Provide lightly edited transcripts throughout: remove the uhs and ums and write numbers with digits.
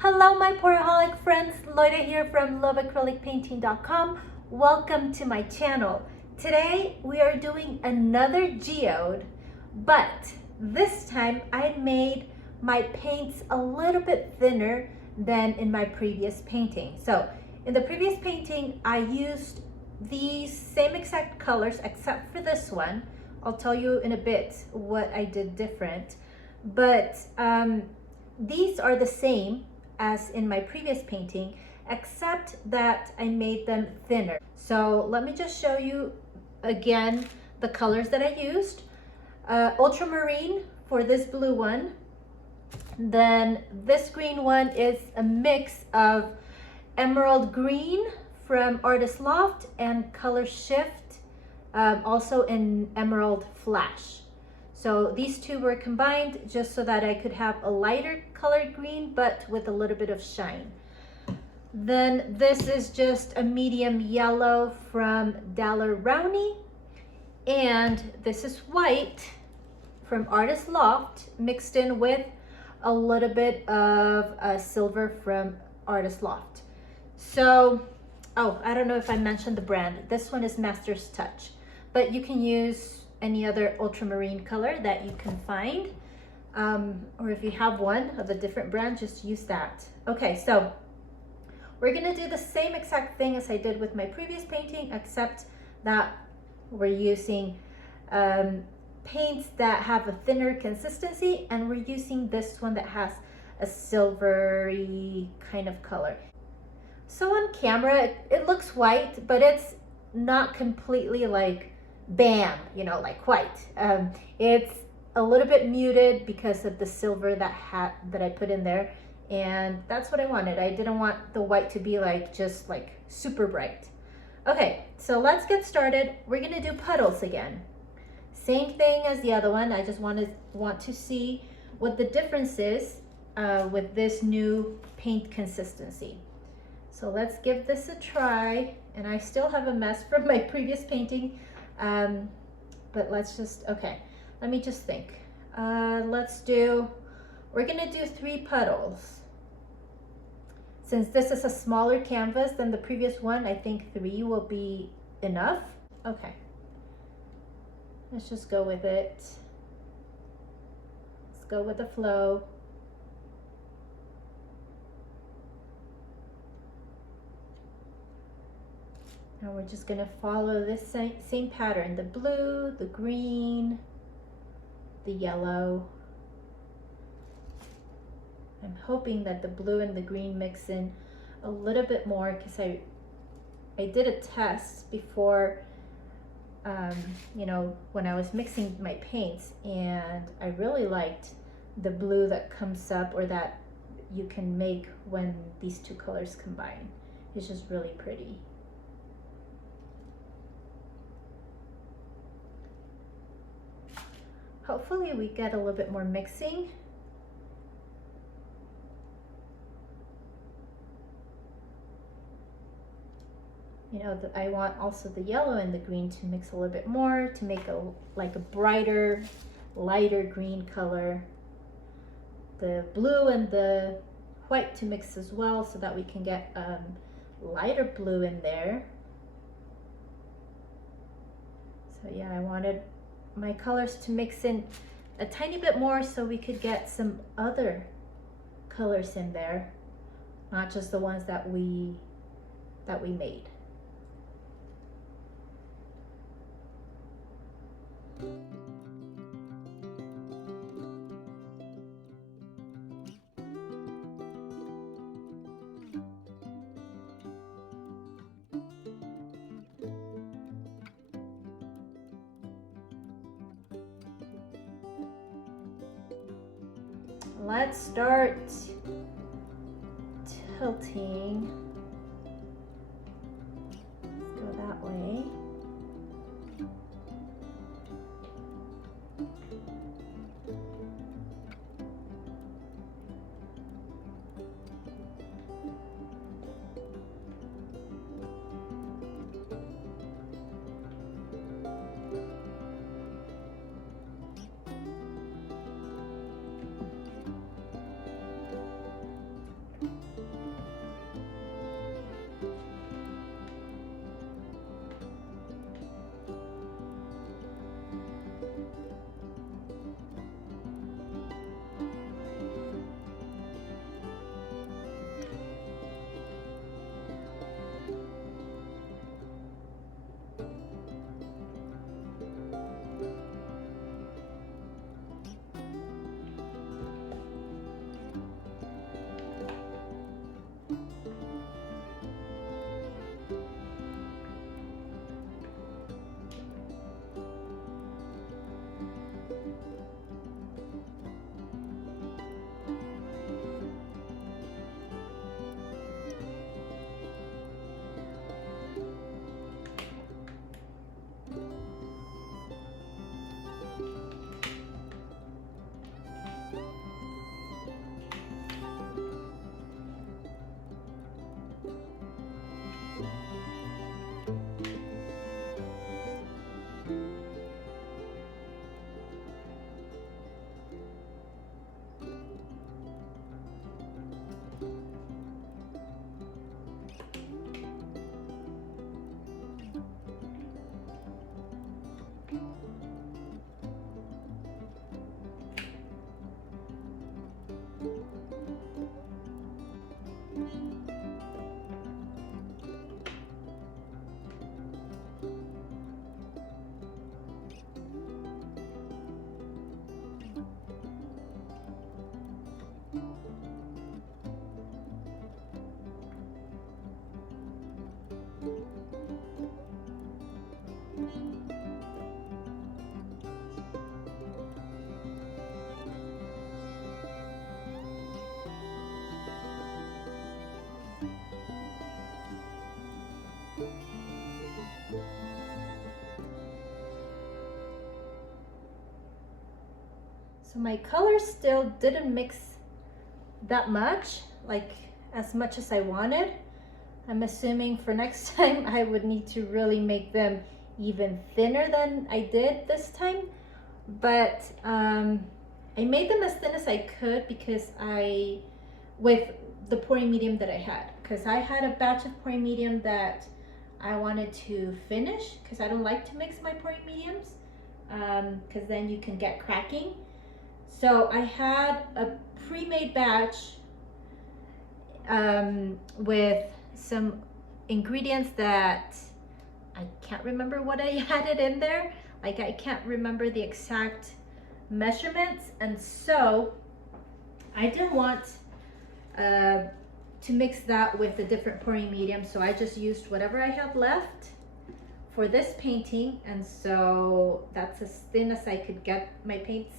Hello my Poraholic friends, Loida here from loveacrylicpainting.com. Welcome to my channel. Today we are doing another geode, but this time I made my paints a little bit thinner than in my previous painting. So in the previous painting I used these same exact colors except for this one. I'll tell you in a bit what I did different, but these are the same as in my previous painting, except that I made them thinner. So let me just show you again the colors that I used. Ultramarine for this blue one. Then this green one is a mix of emerald green from Artist Loft and Color Shift, also in Emerald Flash. So these two were combined just so that I could have a lighter colored green, but with a little bit of shine. Then this is just a medium yellow from Runny. And this is white from Artist Loft mixed in with a little bit of silver from Artist Loft. So, oh, I don't know if I mentioned the brand. This one is Master's Touch, but you can use any other ultramarine color that you can find, or if you have one of a different brand, just use that. Okay, so we're gonna do the same exact thing as I did with my previous painting, except that we're using paints that have a thinner consistency, and we're using this one that has a silvery kind of color. So on camera it looks white, but it's not completely like bam, you know, like white. It's a little bit muted because of the silver that I put in there, and that's what I wanted. I didn't want the white to be like just like super bright. Okay, so let's get started. We're gonna do puddles again. Same thing as the other one. I just want to see what the difference is with this new paint consistency. So let's give this a try. And I still have a mess from my previous painting. But let's just, okay, let me just think. We're gonna do 3 puddles. Since this is a smaller canvas than the previous one, I think 3 will be enough. Okay, let's just go with it. Let's go with the flow. Now we're just gonna follow this same pattern, the blue, the green, the yellow. I'm hoping that the blue and the green mix in a little bit more, because I did a test before, you know, when I was mixing my paints, and I really liked the blue that comes up, or that you can make when these 2 colors combine. It's just really pretty. Hopefully we get a little bit more mixing. You know, I want also the yellow and the green to mix a little bit more to make like a brighter, lighter green color. The blue and the white to mix as well, so that we can get lighter blue in there. So yeah, I wanted my colors to mix in a tiny bit more so we could get some other colors in there, not just the ones that we made. Let's start tilting. Let's go that way. So my colors still didn't mix that much, like as much as I wanted. I'm assuming for next time I would need to really make them even thinner than I did this time. But I made them as thin as I could because with the pouring medium that I had, because I had a batch of pouring medium that I wanted to finish, because I don't like to mix my pouring mediums, because then you can get cracking. So I had a pre-made batch with some ingredients that I can't remember what I added in there. Like, I can't remember the exact measurements, and so I didn't want to mix that with a different pouring medium, so I just used whatever I have left for this painting. And so that's as thin as I could get my paints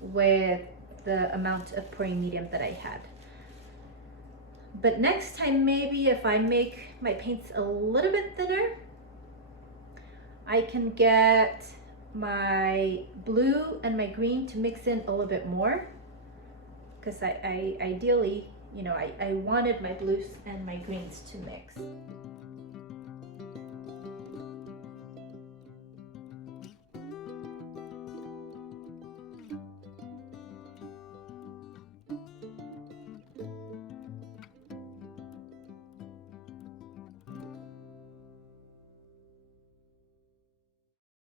with the amount of pouring medium that I had. But next time, maybe if I make my paints a little bit thinner, I can get my blue and my green to mix in a little bit more, because I ideally, you know, I wanted my blues and my greens to mix.